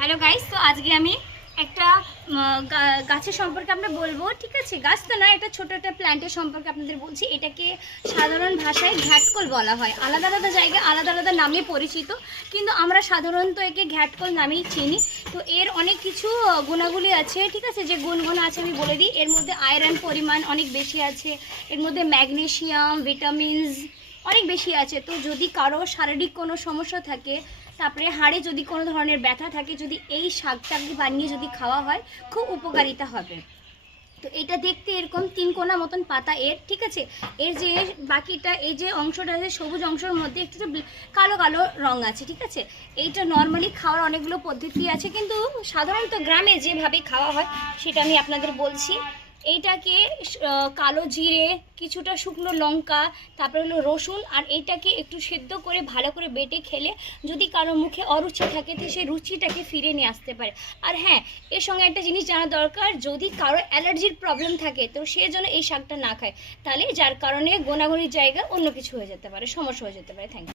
Hello guys, তো আজকে আমি একটা গাছের সম্পর্কে আমরা বলবো। ঠিক আছে, গাছ তো নয়, একটা ছোট একটা প্ল্যান্টের সম্পর্কে আপনাদের বলছি। এটাকে সাধারণ ভাষায় ঘ্যাটকল বলা হয়। আলাদা আলাদা জায়গায় আলাদা আলাদা নামে পরিচিত, কিন্তু আমরা সাধারণত একে ঘ্যাটকল নামেই চিনি। তো এর অনেক কিছু গুণাগুলি আছে, ঠিক আছে, যে গুণগুণ আছে আমি বলে দিই। এর মধ্যে আয়রন পরিমাণ অনেক বেশি আছে, এর মধ্যে ম্যাগনেসিয়াম, ভিটামিনস অনেক বেশি আছে। তো যদি কারো শারীরিক কোনো সমস্যা থাকে, তারপরে হাড়ে যদি কোনো ধরনের ব্যথা থাকে, যদি এই শাকটাকে বানিয়ে যদি খাওয়া হয়, খুব উপকারিতা হবে। তো এটা দেখতে এরকম তিন কোনা মতন পাতা এর, ঠিক আছে। এর যে বাকিটা, এই যে অংশটা আছে সবুজ অংশের মধ্যে একটু কালো কালো রং আছে, ঠিক আছে। এইটা নর্মালি খাওয়ার অনেকগুলো পদ্ধতি আছে, কিন্তু সাধারণত গ্রামে যেভাবে খাওয়া হয় সেটা আমি আপনাদের বলছি। এইটাকে কালো জিরে, কিছুটা শুকনো লঙ্কা, তারপরে হলো রসুন, আর এইটাকে একটু সেদ্ধ করে ভালো করে বেটে খেলে যদি কারো মুখে অরুচি থাকে তো সেই রুচিটাকে ফিরে নিয়ে আসতে পারে। আর হ্যাঁ, এর সঙ্গে একটা জিনিস জানা দরকার, যদি কারো অ্যালার্জির প্রবলেম থাকে তো সে যেন এই শাকটা না খায়, তাহলে যার কারণে গোনাগুনির জায়গা অন্য কিছু হয়ে যেতে পারে, সমস্যা হয়ে যেতে পারে। Thank you.